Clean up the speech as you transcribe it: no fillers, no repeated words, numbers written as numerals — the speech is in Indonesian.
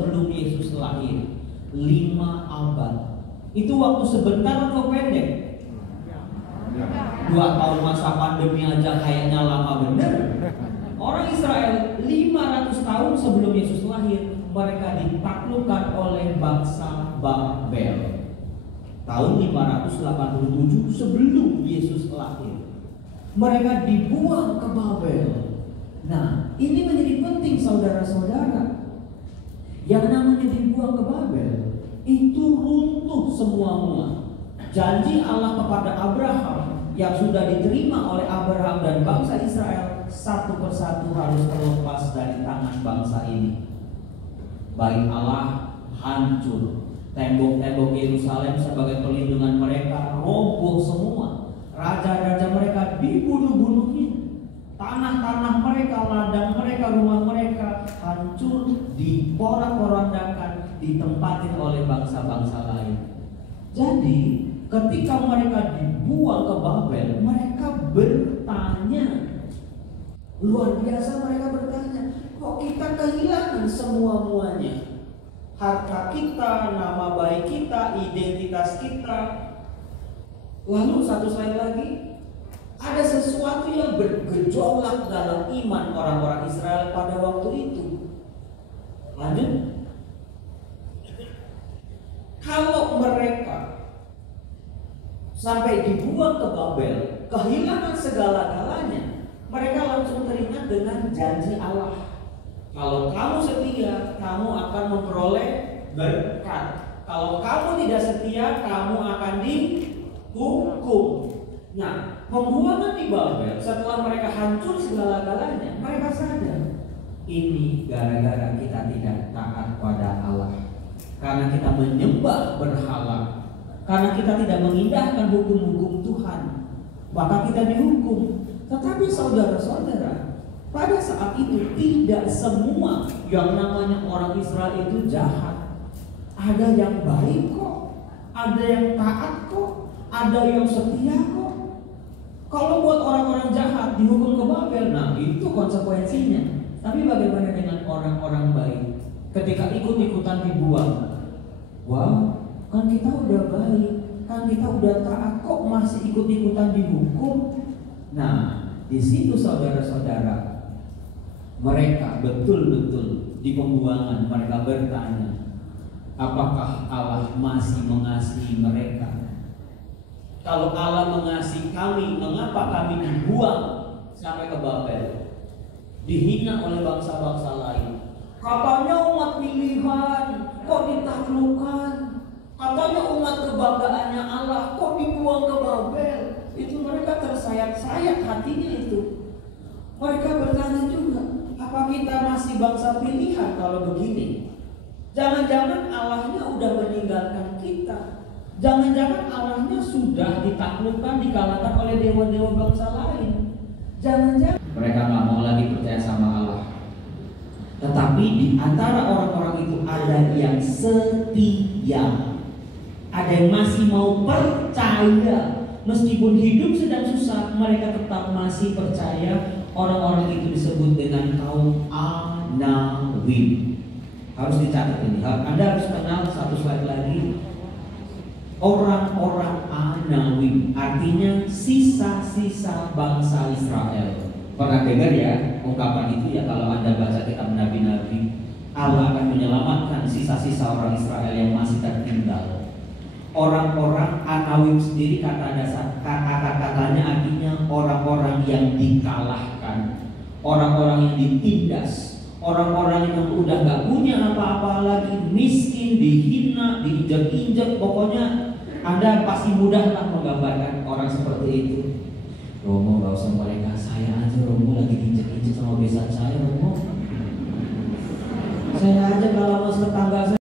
sebelum Yesus lahir, 5 abad. Itu waktu sebentar atau pendek? 2 tahun masa pandemi aja kayaknya lama bener. Orang Israel 500 tahun sebelum Yesus lahir, mereka ditaklukkan oleh bangsa Babel. Tahun 587 sebelum Yesus lahir, mereka dibuang ke Babel. Nah, ini menjadi penting saudara-saudara. Yang namanya dibuang ke Babel, itu runtuh semua. Janji Allah kepada Abraham yang sudah diterima oleh Abraham dan bangsa Israel satu persatu harus terlepas dari tangan bangsa ini. Bait Allah hancur, tembok-tembok Yerusalem sebagai perlindungan mereka roboh semua. Raja-raja mereka dibunuh-bunuhin. Tanah-tanah mereka, ladang mereka, rumah mereka hancur, diporak-porandakan, ditempatin oleh bangsa-bangsa lain. Jadi ketika mereka dibuang ke Babel, mereka bertanya, luar biasa mereka bertanya, kok kita kehilangan semua-muanya? Harta kita, nama baik kita, identitas kita. Lalu satu slide lagi, ada sesuatu yang bergejolak dalam iman orang-orang Israel pada waktu itu. Lanjut. Kalau mereka sampai dibuang ke Babel, kehilangan segala-galanya, mereka langsung teringat dengan janji Allah. Kalau kamu setia, kamu akan memperoleh berkat. Kalau kamu tidak setia, kamu akan dihukum. Nah, pembuangan di Babel setelah mereka hancur segala-galanya, mereka sadar ini gara-gara kita tidak taat pada Allah, karena kita menyembah berhala, karena kita tidak mengindahkan hukum-hukum Tuhan, maka kita dihukum. Tetapi saudara-saudara, pada saat itu tidak semua yang namanya orang Israel itu jahat. Ada yang baik kok, ada yang taat kok, ada yang setia kok. Kalau buat orang-orang jahat dihukum ke Babel, nah itu konsekuensinya. Tapi bagaimana dengan orang-orang baik? Ketika ikut-ikutan dibuang, wow, kan kita udah baik, kan kita udah taat, kok masih ikut-ikutan dihukum? Nah, di situ saudara-saudara, mereka betul-betul di pembuangan mereka bertanya, apakah Allah masih mengasihi mereka? Kalau Allah mengasihi kami, mengapa kami dibuang sampai ke Babel? Dihina oleh bangsa-bangsa lain. Katanya umat pilihan, kok ditaklukkan? Katanya umat kebanggaannya Allah, kok dibuang ke Babel? Itu mereka tersayat-sayat hatinya itu. Mereka bertanya juga, apa kita masih bangsa pilihan kalau begini? Jangan-jangan Allahnya udah meninggalkan kita. Jangan-jangan Allahnya sudah ditaklukkan, dikalahkan oleh dewa-dewa bangsa lain. Jangan-jangan mereka nggak mau lagi percaya sama Allah. Tetapi di antara orang-orang itu ada yang setia, ada yang masih mau percaya. Meskipun hidup sedang susah, mereka tetap masih percaya. Orang-orang itu disebut dengan kaum Anawim. Harus dicatat ini. Anda harus kenal satu slide lagi. Orang-orang Anawim artinya sisa-sisa bangsa Israel. Pernah dengar ya ungkapan itu ya, kalau Anda baca kitab Nabi-Nabi, Allah akan menyelamatkan sisa-sisa orang Israel yang masih tertinggal. Orang-orang Anawim sendiri kata-katanya artinya orang-orang yang dikalahkan, orang-orang yang ditindas, orang-orang yang udah gak punya apa-apa lagi, miskin, dihina, diinjak-injak. Pokoknya Anda pasti mudahlah menggambarkan orang seperti itu. Romo gak usah